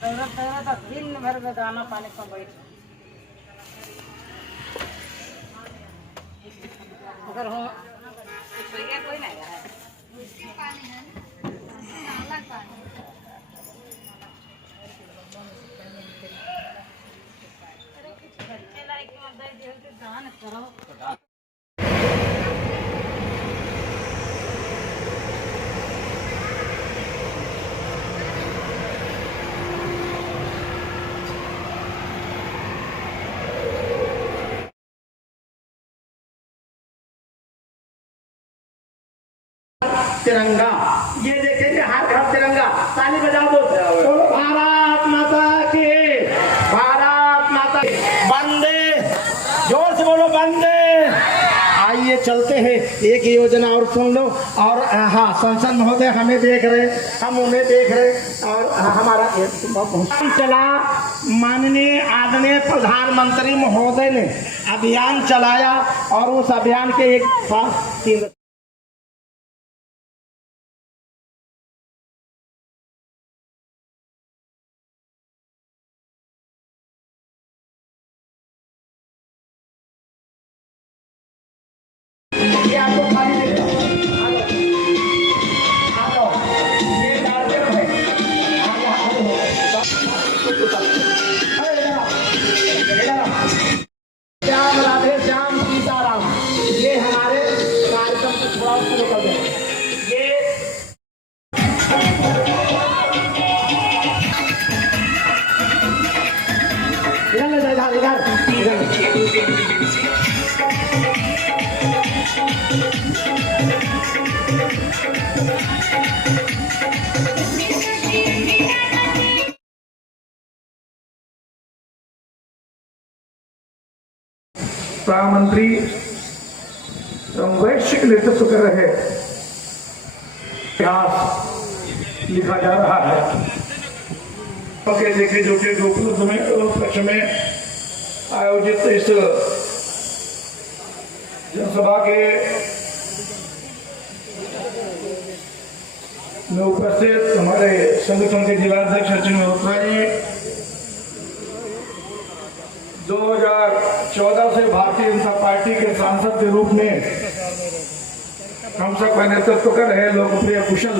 दिन भर दाना पानी पर बैठ अगर हो कोई नहीं बच्चे लाइक दान करो। तिरंगा, ये देखेंगे हर तरफ तिरंगा, ताली बजा दो। बोलो भारत माता की, भारत माता की, वंदे, जोर से बोलो वंदे। आइए चलते हैं, एक योजना और सुन लो। और हाँ, संसद महोदय हमें देख रहे, हम उन्हें देख रहे, और हमारा चला माननीय आदरणीय प्रधानमंत्री महोदय ने अभियान चलाया, और उस अभियान के एक पास 3 ये आपको खाली देगा। आ जाओ, ये डालते रहे। श्याम राधे श्याम सीताराम, ये हमारे कार्यक्रम को थोड़ा शुरू कर दें। ये प्रधानमंत्री वैश्विक नेतृत्व कर रहे इतिहास लिखा जा रहा है। ओके, देखे जो कि उपलक्ष में आयोजित इस जनसभा के में उपस्थित हमारे संगठन के जिलाध्यक्ष सचिन मल्होत्रा जी 2014 से भारतीय जनता पार्टी के सांसद के रूप में हम सब का नेतृत्व कर रहे लोकप्रिय कुशल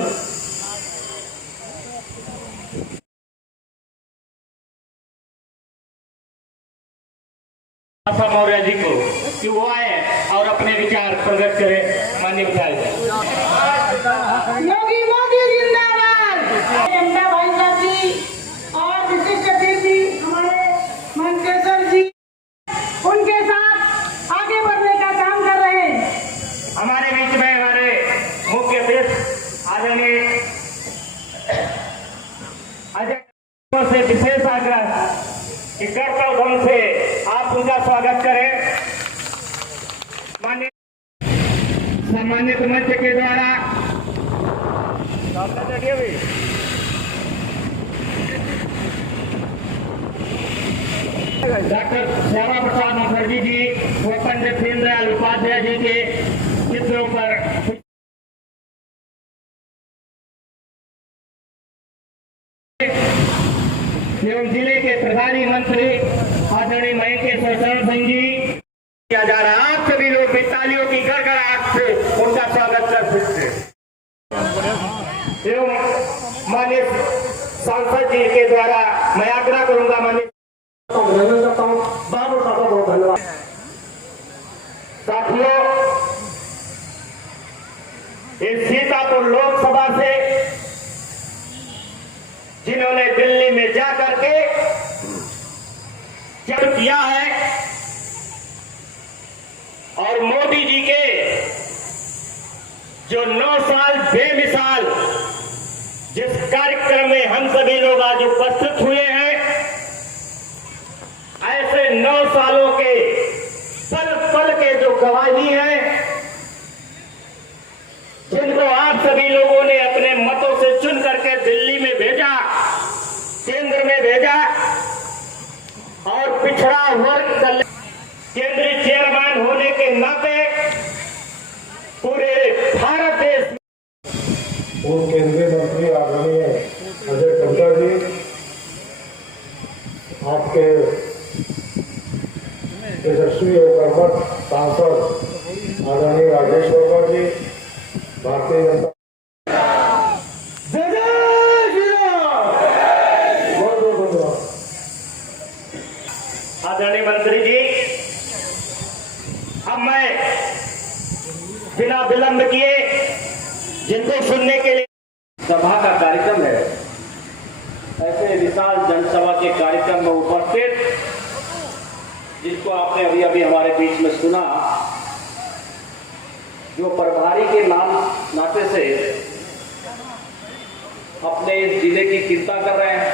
मौर्य जी को कि वो आए और अपने विचार प्रकट करें। माननीय विधायक योगी मोदी जिंदाबाद, जनता भाई साहब जी और विशिष्ट अतिथि हमारे मनकेश्वर जी उनके साथ आगे बढ़ने का काम कर रहे हैं। हमारे बीच में हमारे मुख्य अतिथि आदरणीय अजय से विशेष आग्रह कि कर्तव्य ढंग से आप उनका स्वागत करें। माननीय सम्मानित मंच के द्वारा डॉक्टर श्यामा प्रसाद मुखर्जी जी व पंडित दीनदयाल उपाध्याय जी के चित्रों पर एवं जिले के प्रभारी मंत्री आदरणीय महेंद्र शरण सिंह जी किया जा रहा है। आप सभी लोग तालियों की गड़गड़ाहट से उनका स्वागत कर सकते एवं माननीय सांसद जी के द्वारा मैं आग्रह करूंगा, माननीय करता हूँ बाबू साहब का बहुत धन्यवाद। साथियों, इस सीतापुर लोकसभा से जिन्होंने दिल्ली में जाकर के जब किया है और मोदी जी के जो 9 साल बेमिसाल जिस कार्यक्रम में हम सभी लोग आज उपस्थित हुए हैं, ऐसे 9 सालों के पल पल के जो गवाही है, जिनको आप सभी लोगों ने अपने मतों से चुन करके दिल्ली में भेजा, केंद्र में भेजा और पिछड़ा वर्ग केंद्रीय चेयरमैन होने के नाते पूरे भारत देश केंद्रीय मंत्री आदरणीय अजय टोटा जी सभा का कार्यक्रम है, ऐसे विशाल जनसभा के कार्यक्रम में उपस्थित, जिसको आपने अभी अभी हमारे बीच में सुना, जो प्रभारी के नाम नाते से अपने इस जिले की चिंता कर रहे हैं,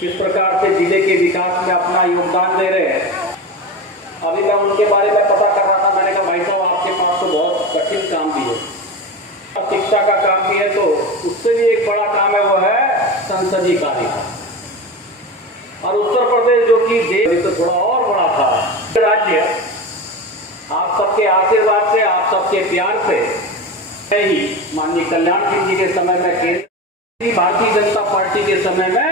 किस प्रकार से जिले के विकास में अपना योगदान दे रहे हैं। अभी मैं उनके बारे में पता कर रहा था, मैंने कहा भाई साहब आपके पास तो बहुत कठिन काम भी है, शिक्षा का काम भी है, तो उससे भी एक बड़ा काम है, वो है संसदीय कार्य। और उत्तर प्रदेश जो कि देश तो थोड़ा और बड़ा था राज्य, आप सबके आशीर्वाद से, आप सबके प्यार से ही माननीय कल्याण सिंह जी के समय में, केंद्र भारतीय जनता पार्टी के समय में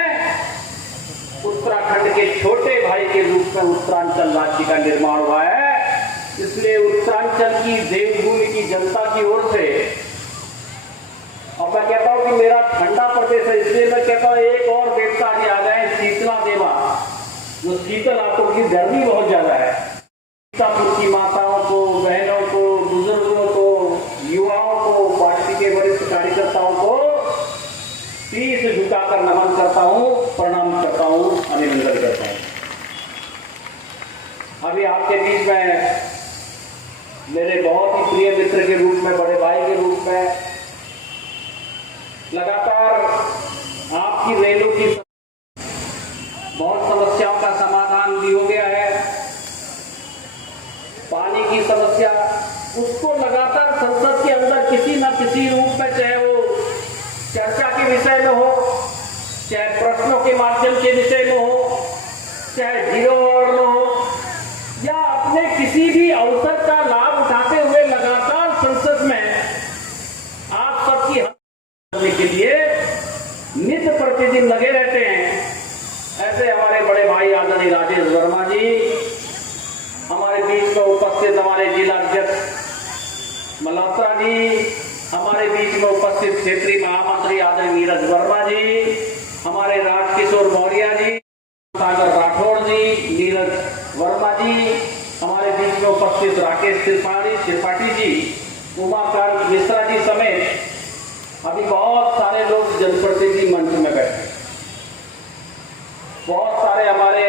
उत्तराखंड के छोटे भाई के रूप में उत्तरांचल राज्य का निर्माण हुआ है। इसलिए उत्तरांचल की देवभूमि की जनता की ओर से, और मैं कहता हूं कि मेरा ठंडा प्रदेश है, इसलिए मैं कहता हूं एक और देवता जी आ गए, शीतला देवा, जो शीतल आतों की गर्मी बहुत ज्यादा है। सीतापुर की माताओं को, बहनों को, बुजुर्गों को, युवाओं को, पार्टी के वरिष्ठ कार्यकर्ताओं को शीश झुकाकर नमन करता हूं, प्रणाम करता हूं, अभिनंदन करता हूं। अभी आपके बीच में मेरे बहुत ही प्रिय मित्र के रूप में, बड़े भाई के रूप में, लगातार आपकी रेलों की बहुत समस्याओं का समाधान भी हो गया है। पानी की समस्या, उसको लगातार संसद के अंदर किसी न किसी रूप में, चाहे वो चर्चा के विषय में हो, चाहे प्रश्नों के माध्यम के विषय में हो, चाहे जीरो आवर में हो, या अपने किसी भी अवसर का लाभ उठाते हुए लगातार संसद में आप सबकी करने के लिए नित्य प्रतिदिन लगे रहते हैं। ऐसे हमारे बड़े भाई आदरणीय राजेश वर्मा जी, हमारे बीच में उपस्थित हमारे जिला अध्यक्ष मल्होत्रा जी, हमारे बीच में उपस्थित क्षेत्रीय महामंत्री आदरणीय नीरज वर्मा जी, हमारे राजकिशोर मौर्य जी, सागर राठौड़ जी, नीरज वर्मा जी, हमारे बीच में उपस्थित राकेश त्रिपाठी जी, उमाकांत मिश्रा जी समेत अभी बहुत सारे लोग जनप्रतिनिधि मंच में बैठे, बहुत सारे हमारे,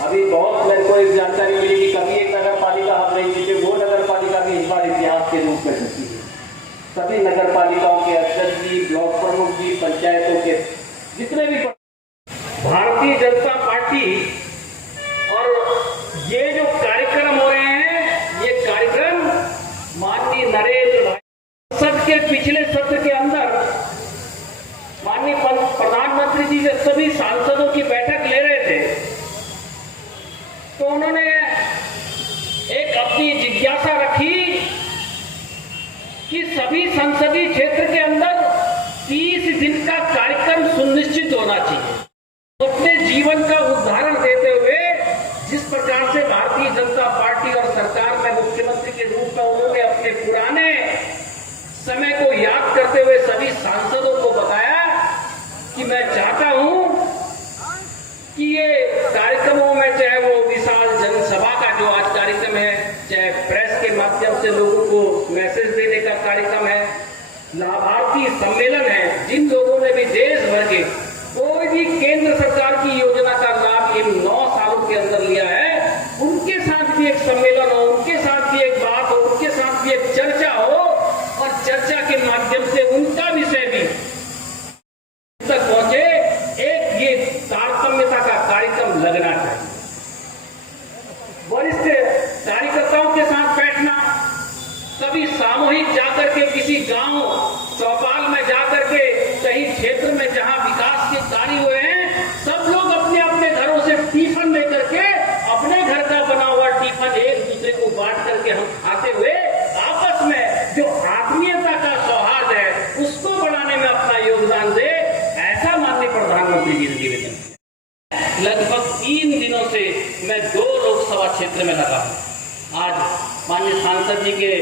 अभी बहुत मेरे को एक जानकारी मिली कि कभी एक नगर पालिका हम नहीं जीते, वो नगर पालिका भी इस बार इतिहास के रूप में जीती है। सभी नगर पालिकाओं के अध्यक्ष जी, ब्लॉक प्रमुख जी, पंचायतों के जितने भी भारतीय जनता पार्टी, और ये जो कार्यक्रम हो रहे हैं, ये कार्यक्रम माननीय नरेंद्र भाई संसद के पिछले सत्र के अंदर माननीय प्रधानमंत्री जी से सभी सांसदों की बैठक ले रहे थे, तो उन्होंने एक अपनी जिज्ञासा रखी कि सभी संसदीय क्षेत्र के अंदर 30 दिन का कार्यक्रम सुनिश्चित होना चाहिए। अपने जीवन का उदाहरण देते हुए जिस प्रकार से भारतीय जनता पार्टी और सरकार में मुख्यमंत्री के रूप में उन्होंने अपने पुराने समय को याद करते हुए सभी सांसदों को बताया कि मैं चाहता हूं कि ये कार्यक्रमों में, चाहे वो विशाल जनसभा का जो आज कार्यक्रम है, चाहे प्रेस के माध्यम से लोगों को मैसेज देने का कार्यक्रम है, लाभार्थी सम्मेलन है, जिन लोगों ने भी देश भर के कोई भी केंद्र सरकार की योजना का लाभ इन 9 सालों के अंदर लिया है, उनके साथ भी एक सम्मेलन हो, उनके साथ भी एक बात हो, उनके साथ भी एक चर्चा हो, और चर्चा के माध्यम से उनका विषय भी तक पहुंचे। एक ये तारतम्यता का कार्यक्रम लगना चाहिए। वरिष्ठ कार्यकर्ताओं के साथ बैठना, कभी सामूहिक जाकर के किसी गांव चौपाल में जाकर के, कहीं क्षेत्र में जहां विकास के कार्य हुए हैं, सब लोग अपने अपने घरों से टिफिन लेकर के, अपने घर का बना हुआ टिफिन एक दूसरे को बांट करके हम खाते हुए आपस में जो आत्मीयता का सौहार्द है, उसको बढ़ाने में अपना योगदान दे, ऐसा माननीय प्रधानमंत्री जी ने निवेदन। लगभग 3 दिनों से मैं 2 लोकसभा क्षेत्र में लगा हूं। आज माननीय सांसद जी के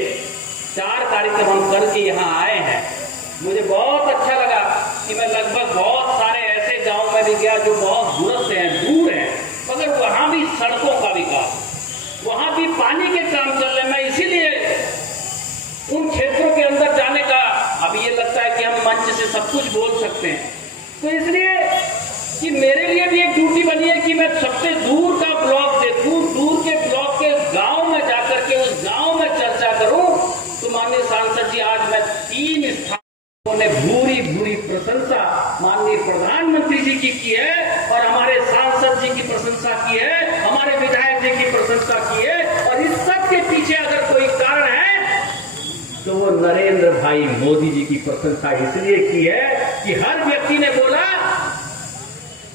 4 कार्यक्रम हम करके यहाँ आए हैं। मुझे बहुत अच्छा लगा कि मैं लगभग बहुत सारे ऐसे गांव में भी गया जो बहुत दूरस्थ हैं, दूर हैं, मगर वहां भी सड़कों का विकास, वहां भी पानी के काम चल रहे हैं। मैं इसीलिए उन क्षेत्रों के अंदर जाने का, अब ये लगता है मंच से सब कुछ बोल सकते हैं। तो इसलिए कि मेरे लिए भी एक ड्यूटी बनी है कि मैं सबसे दूर का ब्लॉक देखूं, दूर के ब्लॉक के गांव में जाकर के उस गांव में चर्चा करूं। तो माननीय सांसद जी, आज मैं 3 स्थानों ने भूरी भूरी प्रशंसा माननीय प्रधानमंत्री जी की है, और हमारे सांसद जी की प्रशंसा की है, हमारे विधायक जी की प्रशंसा की है। और इस सब के पीछे अगर कोई कारण है तो वो नरेंद्र भाई मोदी जी की प्रशंसा इसलिए की है कि हर व्यक्ति ने बोला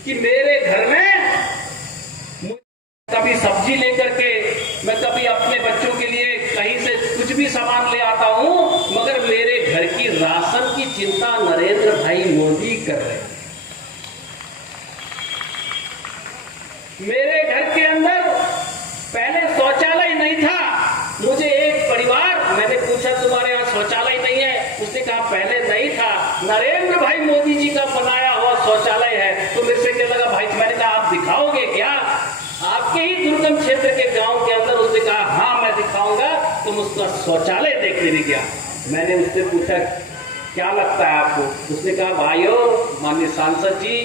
कि मेरे घर में कभी सब्जी लेकर के, मैं कभी अपने बच्चों के लिए कहीं से कुछ भी सामान ले आता हूं, मगर मेरे घर की राशन की चिंता नरेंद्र भाई मोदी कर रहे हैं। मेरे घर के अंदर पहले शौचालय नहीं था। मुझे एक परिवार, मैंने पूछा तुम्हारे यहाँ शौचालय नहीं है? उसने कहा पहले नहीं था, नरेंद्र भाई मोदी जी का बनाया हुआ शौचालय है। तो मेरे से कहने लगा भाई, मैंने कहा आप दिखाओगे क्या? आपके ही दुर्गम क्षेत्र के गांव के अंदर? उसने कहा हाँ मैं दिखाऊंगा। तुम उसका शौचालय देखने भी गया। मैंने उससे पूछा क्या लगता है आपको? उसने कहा भाइयों, माननीय सांसद जी,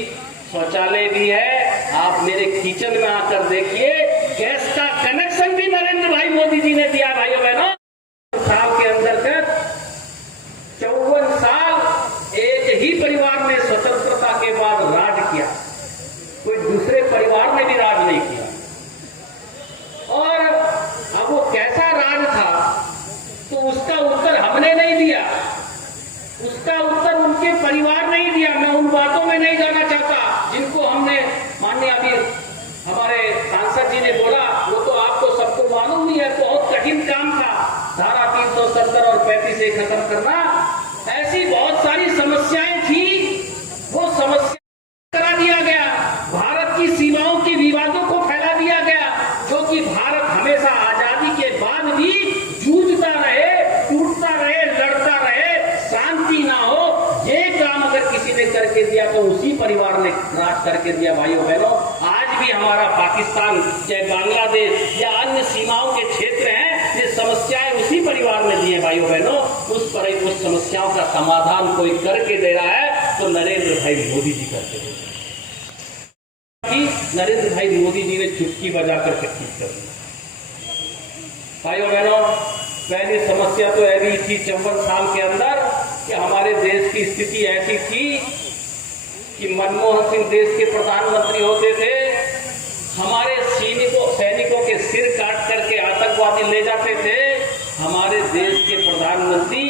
शौचालय भी है, आप मेरे किचन में आकर देखिए, गैस का कनेक्शन भी नरेंद्र भाई मोदी जी ने दिया। भाइयों बहनों, साल के अंतर्गत 54 साल एक ही परिवार ने स्वतंत्रता के बाद राज किया, कोई दूसरे परिवार ने भी राज नहीं किया। और अब वो कैसा राज था, तो उसका उत्तर हमने नहीं दिया, उसका उत्तर उनके परिवार नहीं दिया। मैं उन बातों में नहीं जाना चाहता जिनको हमने, माननीय अभी हमारे सांसद जी ने बोला, वो तो आपको सबको मालूम ही है, बहुत कठिन काम था धारा 370 और 35 से खत्म करना। ऐसी बहुत सारी समस्याएं थी, वो समस्या करा दिया गया। भारत की सीमाओं के विवादों को फैला दिया गया, जो कि भारत हमेशा आजादी के बाद भी जूझता रहे, टूटता रहे, लड़ता रहे, शांति ना हो। ये काम अगर किसी ने करके दिया तो उसी परिवार ने राज करके दिया। भाइयों बहनों, आज भी हमारा पाकिस्तान, चाहे बांग्लादेश या अन्य सीमाओं के क्षेत्र हैं, ये समस्याएं उसी परिवार ने दी है। भाइयों बहनों, उस समस्याओं का समाधान कोई करके दे रहा है तो नरेंद्र भाई मोदी जी करते हैं। नरेंद्र भाई मोदी जी ने चुटकी बजा करके ठीक कर दिया। भाइयों बहनों, पहली समस्या तो ऐसी थी 54 साल के अंदर कि हमारे देश की स्थिति ऐसी थी कि मनमोहन सिंह देश के प्रधानमंत्री होते थे, हमारे सैनिकों के सिर काट करके आतंकवादी ले जाते थे, हमारे देश के प्रधानमंत्री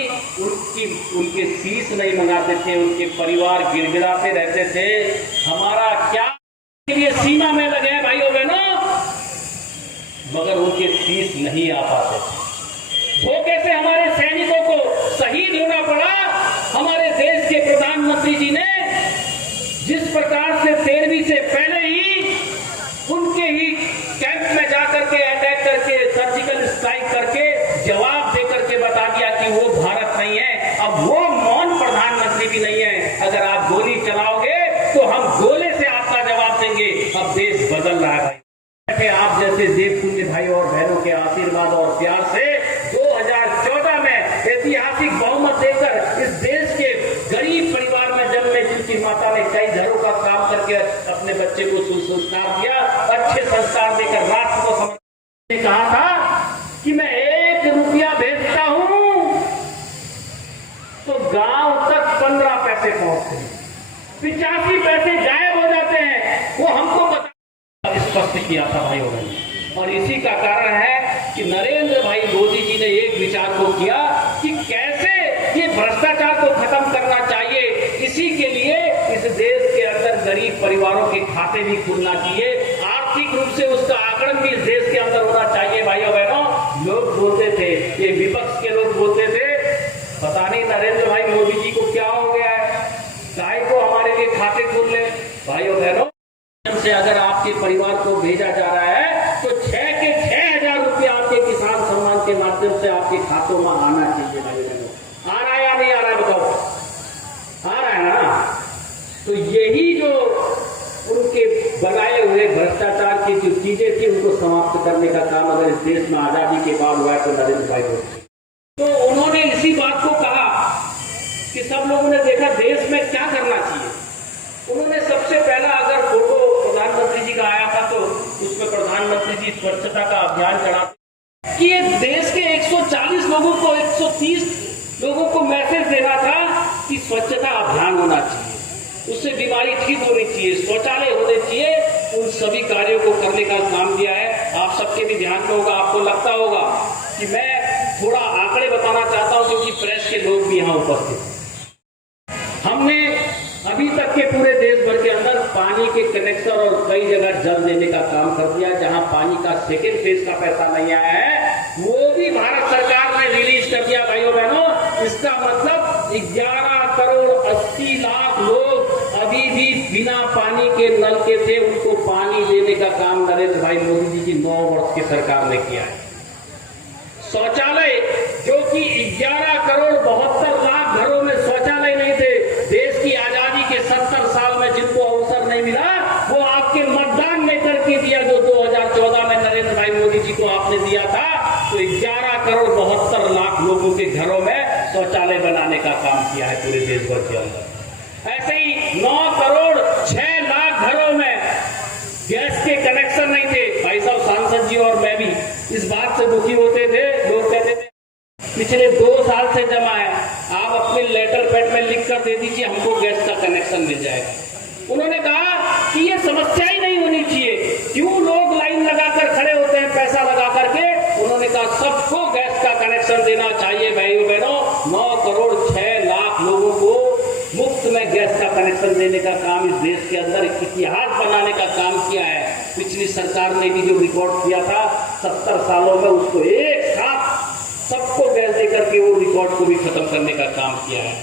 उनके शीश नहीं मंगाते थे, उनके परिवार गिड़गिड़ाते रहते थे। हमारा क्या लिए सीमा में लगे हैं भाइयों बहनों, मगर उनके शीश नहीं आ पाते थे। धोखे से हमारे सैनिकों को शहीद होना पड़ा। हमारे देश के प्रधानमंत्री जी ने जिस प्रकार से 13वीं से पहले ही उनके ही कैंप में जाकर के अटैक करके, सर्जिकल स्ट्राइक करके जवाब देकर के बता दिया कि वो भारत नहीं है, अब वो मौन प्रधानमंत्री भी नहीं है। अगर आप गोली चलाओगे तो हम गोले से आपका जवाब देंगे। अब देश बदल रहा है भाई। आप जैसे देवपुण्य भाई और बहनों के आशीर्वाद और प्यार से 2014 में ऐतिहासिक बहुमत देकर इस देश के गरीब परिवार में जन्मे, जिनकी माता ने कई घरों का काम करके अपने बच्चे को सुसंस्कार दिया, अच्छे संस्कार देकर राष्ट्र को समझने कहा था कि मैं 1 रुपया भेजता हूं तो गांव तक 15 पैसे पहुंचते हैं, 85 पैसे गायब हो जाते हैं। वो हमको बता स्पष्ट किया था भाइयों बहनों। और इसी का कारण है कि नरेंद्र भाई मोदी जी ने एक विचार को किया कि कैसे ये भ्रष्टाचार को खत्म करना चाहिए। इसी के लिए इस देश के अंदर गरीब परिवारों के खाते भी खुलना चाहिए, आर्थिक रूप से उसका आकलन भी इस देश के अंदर होना चाहिए। भाइयों बहनों, लोग बोलते थे, ये विपक्ष के लोग बोलते थे, पता नहीं नरेंद्र भाई मोदी जी को क्या हो गया है, चाहे को हमारे लिए खाते खुल ले। भाइयों बहनों, से अगर आपके परिवार को भेजा जा रहा है तो 6 के 6,000 रुपया आपके किसान सम्मान के माध्यम से आपके खातों में आना चाहिए। भाई बहनों, आ रहा है या नहीं आ रहा है बताओ? आ रहा है ना? तो यही जो उनके बनाए हुए भ्रष्टाचार की जो चीजें थी, उनको समाप्त करने का काम अगर इस देश में आजादी के बाद हुआ है तो नरेंद्र भाई को, तो उन्होंने इसी बात को कहा कि सब लोगों ने उन्होंने देखा देश में क्या करना चाहिए। उन्होंने सबसे पहला अगर फोटो प्रधानमंत्री जी का आया था तो उसमें प्रधानमंत्री जी स्वच्छता का अभियान चलाते कि ये देश के 140 लोगों को 130 लोगों को मैसेज देना था कि स्वच्छता अभियान होना चाहिए, उससे बीमारी ठीक होनी चाहिए, शौचालय होने चाहिए। उन सभी कार्यों को करने का काम किया है। आप सबके भी ध्यान में होगा, आपको लगता होगा कि मैं थोड़ा आंकड़े बताना चाहता हूं क्योंकि प्रेस के लोग भी यहां उपस्थित हैं। हमने अभी तक के पूरे देश भर के अंदर पानी के कनेक्शन और कई जगह जल देने का काम कर दिया। जहां पानी का सेकेंड फेज का पैसा नहीं आया है वो भी भारत सरकार ने रिलीज कर दिया। भाइयों बहनों, इसका मतलब 11 करोड़ 80 लाख लोग अभी भी बिना पानी के नल के थे, उनको पानी देने का काम नरेंद्र भाई मोदी जी की 9 वर्ष की सरकार ने किया है। शौचालय जो कि 11 करोड़ 72 लाख घरों में शौचालय नहीं थे, देश की आजादी के 70 साल में जिनको अवसर नहीं मिला वो आपके मतदान में करके दिया जो 2014 में नरेंद्र भाई मोदी जी को आपने दिया था। तो 11 करोड़ 72 लाख लोगों के घरों में शौचालय बनाने का काम किया है पूरे देश भर के अंदर। ऐसे ही 9 करोड़ 6 लाख घरों में गैस के कनेक्शन नहीं थे। भाई साहब सांसद जी और मैं भी इस बात से दुखी होते थे, लोग कहते थे पिछले 2 साल से जमा है, आप अपने लेटर पैड में लिख कर दे दीजिए, हमको गैस का कनेक्शन मिल जाएगा। उन्होंने कहा कि ये समस्या ही नहीं होनी चाहिए, क्यों लोग लाइन लगाकर खड़े होते हैं पैसा लगा करके। उन्होंने कहा सबको गैस का कनेक्शन देना चाहिए। भाइयों बहनों, 9 करोड़ 6 लाख लोगों को मुफ्त में गैस का कनेक्शन देने का काम इस देश के अंदर इतिहास बनाने का काम किया है। पिछली सरकार ने भी जो रिकॉर्ड किया था 70 सालों में, उसको एक साथ सबको गैस देकर के वो रिकॉर्ड को भी खत्म करने का काम किया है।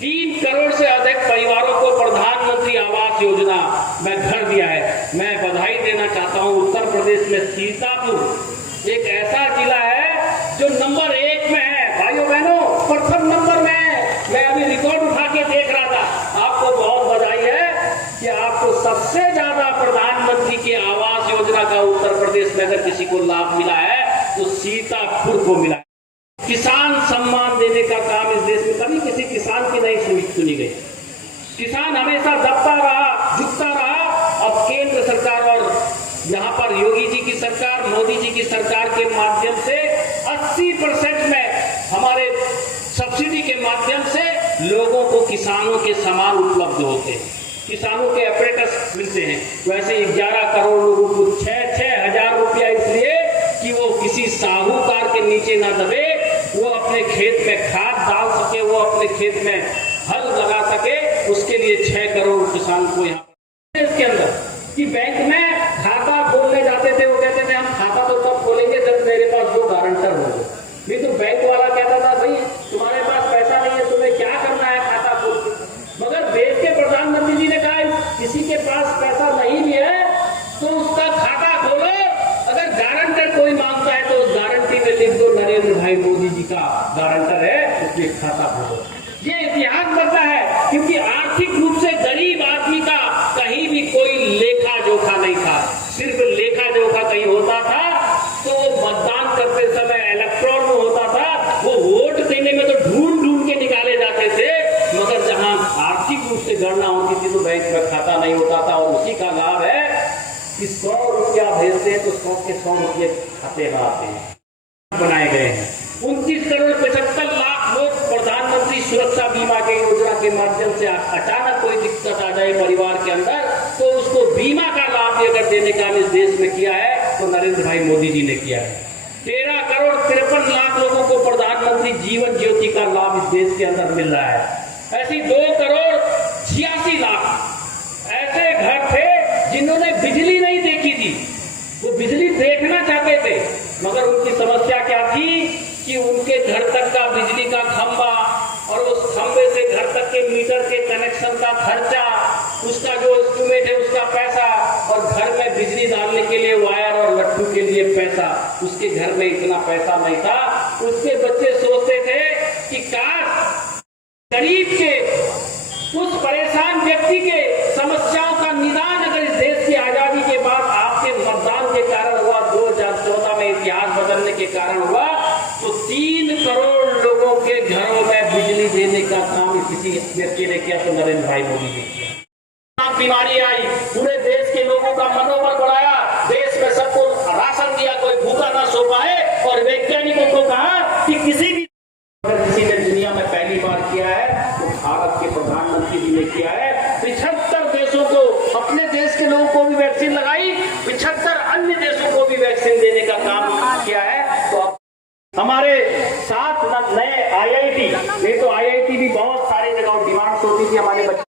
3 करोड़ से अधिक परिवारों को प्रधानमंत्री आवास योजना में घर दिया है। मैं बधाई देना चाहता हूं, उत्तर प्रदेश में सीतापुर एक ऐसा जिला है जो नंबर 1 में है। भाइयों बहनों, प्रथम नंबर में है। मैं अभी रिकॉर्ड उठा के देख रहा था। आपको बहुत बधाई है कि आपको सबसे ज्यादा प्रधानमंत्री की आवास योजना का उत्तर प्रदेश में अगर किसी को लाभ मिला है तो सीतापुर को मिला। किसान सम्मान देने का काम इस देश में कभी किसी किसान की नहीं सुनी गई। किसान हमेशा दबता रहा, झुकता रहा। अब केंद्र सरकार और यहाँ पर योगी जी की सरकार, मोदी जी की सरकार के माध्यम से 80% में हमारे सब्सिडी के माध्यम से लोगों को किसानों के सामान उपलब्ध होते हैं, किसानों के ऑपरेटर्स मिलते हैं। वैसे 11 करोड़ लोगों को 6-6 हजार रुपया इसलिए कि वो किसी साहूकार के नीचे ना दबे, वो अपने खेत में खाद डाल सके, वो अपने खेत में हल लगा सके, उसके लिए 6 करोड़ किसान को यहाँ इसके अंदर कि बैंक में खाता खोलने जाते थे, वो कहते थे हम खाता तो तब खोलेंगे जब मेरे पास 2 गारंटर होंगे। नहीं तो बैंक वाला कहता था भाई तुम्हारे पास पैसा नहीं है, तुम्हें क्या करना है खाता खोल के। मगर देश के प्रधानमंत्री जी ने कहा किसी के पास पैसा नहीं भी है तो उसका खाता खोलो, अगर गारंटर कोई मांगता है तो उस गारंटी में लिख दो नरेंद्र भाई मोदी जी का गारंटर है, इसलिए खाता खोलो। ये इतिहास बनता है क्योंकि आर्थिक रूप से गरीब आदमी का कहीं भी कोई लेखा जोखा नहीं था। सिर्फ लेखा जोखा कहीं होता था तो वो मतदान करते समय इलेक्ट्रॉन में होता था, वो वोट देने में तो ढूंढ ढूंढ के निकाले जाते थे। मगर जहां आर्थिक रूप से गणना होती थी तो बैंक में खाता नहीं होता था। और उसी का लाभ है कि 100 रुपया भेजते हैं तो 100 के 100 रुपये खाते में आते हैं, बनाए गए हैं। 29 करोड़ 75 लाख लोग प्रधानमंत्री सुरक्षा बीमा के योजना के माध्यम से अचानक कोई दिक्कत आ जाए परिवार के अंदर तो उसको बीमा का लाभ देकर देने का इस देश में किया है तो नरेंद्र भाई मोदी जी ने किया है। 13 करोड़ 53 लाख लोगों को प्रधानमंत्री जीवन ज्योति का लाभ इस देश के अंदर मिल रहा है। ऐसी 2 करोड़ 86 लाख ऐसे घर थे जिन्होंने बिजली नहीं देखी थी, वो बिजली देखना चाहते थे मगर उनकी समस्या क्या थी कि उनके घर तक का बिजली का खंबा और उस खंबे से घर तक के मीटर के कनेक्शन का खर्चा, उसका जो एस्टिमेट है उसका पैसा, और घर में बिजली डालने के लिए वायर और लट्टू के लिए पैसा, उसके घर में इतना पैसा नहीं था। उसके बच्चे सोचते थे कि काश गरीब के, उस परेशान व्यक्ति के समस्याओं का निदान अगर इस देश की आजादी के बाद आपके मतदान के कारण हुआ, 2014 में इतिहास बदलने के कारण हुआ, तो 3 करोड़ लोगों के घरों में बिजली देने का काम इसी किसी व्यक्ति ने किया तो नरेंद्र भाई मोदी ने किया। बीमारी आई, पूरे देश के लोगों का मनोबल बढ़ाया, देश में सबको राशन दिया, कोई भूखा ना सो पाए। और वैज्ञानिकों को कहा कि किसी ने दुनिया में पहली बार किया है तो भारत के प्रधानमंत्री जी ने किया है। 75 देशों को, अपने देश के लोगों को भी वैक्सीन लगाई, 75 अन्य देशों को भी वैक्सीन देने का काम किया है। तो हमारे 7 नए IIT, नहीं तो IIT भी बहुत सारी जगह डिमांड होती थी हमारे बच्चे